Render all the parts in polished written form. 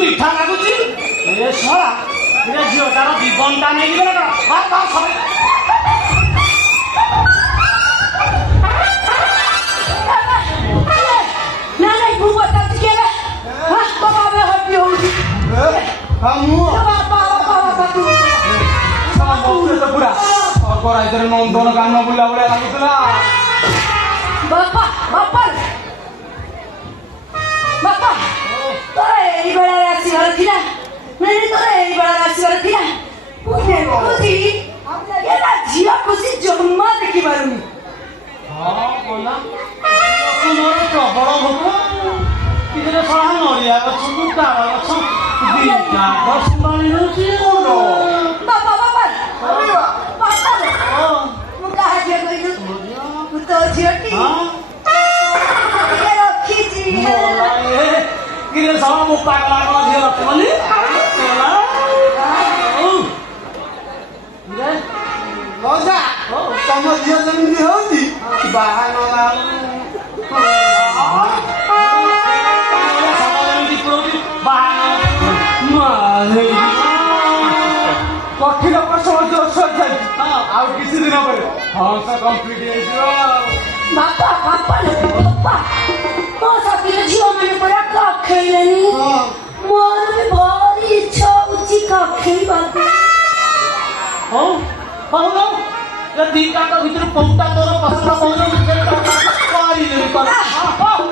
मिठा लगुच झीटार जीवनटा नहीं नंदन कान बुला भाया लगुला बापा बापा बापा तोरा एई बेला आसीबार थिला नहीं तोरा एई बेला आसीबार थिला मुझे खुशी ये ना झिया खुशी जम्मा देखि बारुनी हां बोला तुम्हारे प्रबल भोक किजरे सहा नरिया गछ गुटार गछ दीटा गछ बाणी होची बापा बापा बापा ओ मुका हाजिया कइलु तो झियटी हां ये रखी जी किरे सवा मु पागला को झियो रखमली बोला रे मौसा तम झियो जमिनी होती बाहा नला कठिन प्रसव आउ किसी दिन पर हंस कंप्लीट बापा बापा बापा मो साथी झियो माने परा का खेलेनी मोर भी भारी इच्छा उची का खेलबा हो कहलो ये दीटा का भीतर पौटा तोर पसंद पौनो भीतर पारी ले कर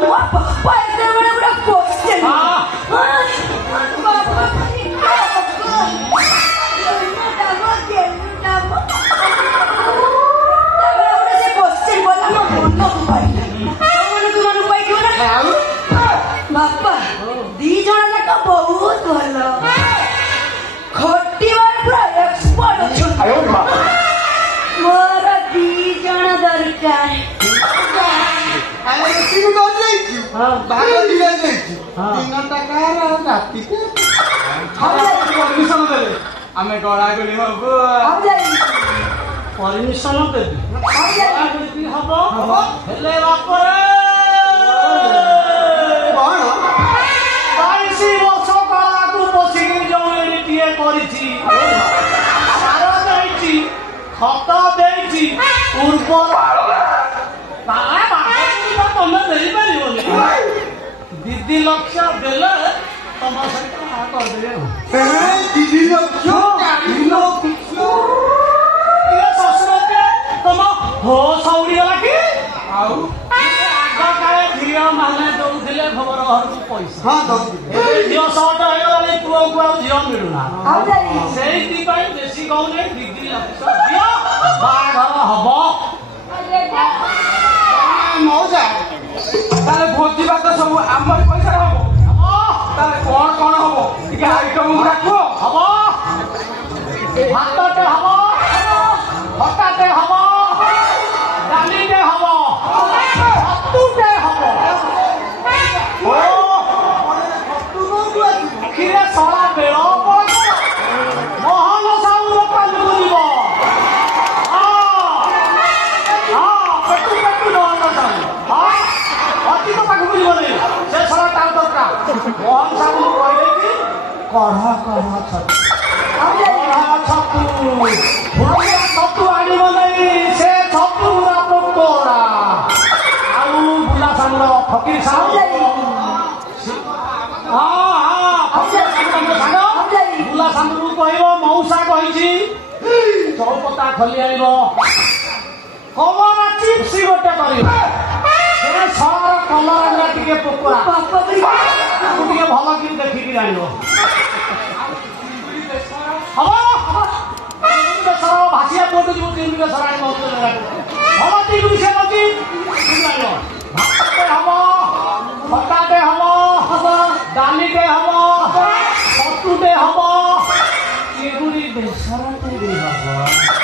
बापा इधर बड़ा बड़ा क्वेश्चन हां बापा बापा दी जण जाक बहुत भल खटिबार पूरा एक्सपर्ट अछि आयो मां मोर दी जण दरकार आले किनु कर जाई छी हां बागा दिला जाई छी 3 घंटा कार राती के हम परमिशन देले हमें गळा गली बाबू हम जाई परमिशन दे हम जाई हबो हेले बाप रे खत देती उर्वर तुम दे दीदी लक्ष देले तुम सहित दीदी लक्ष शशुर के तुम हो सौड़ी गला कि झील माने दौले खबर घर को पैसा झील सर्ट हो पुआ को झील मिलूना से बेसी कहने दीदी लक्ष झील बाघर हम मौजा ताले भोजी भात सब आमर पैसा हम ताले कौन कौन हम टिके आइटम राखो हम भातटे हम भट्टाटे हम डालीटे हम छतुटे हम खीरे सड़ा बेल मोहन साहू लोकाल बुझब पेटू पेटू मोहन साहू अति तो पाख बुझबनी से सड़ा तार दरकार मोहन साहू कहले कि कढ़ा कढ़ा छतु छतु आनिब नहीं से छतु पोकोड़ा आउ बुला सांग फकीर साहू बुला सांगू कह मौसा कही चौपता खोली आन कलरा चिप्स गोटे कर सर कलरा टे पोकोड़ा टे भल कि देखिक आन हम भाषिया बोर्ड जो बेसर आन भल टीवी से भातटे हम भट्टाटे हम डालीटे हम छतुटे हम चिगुड़ी बेसरटे हम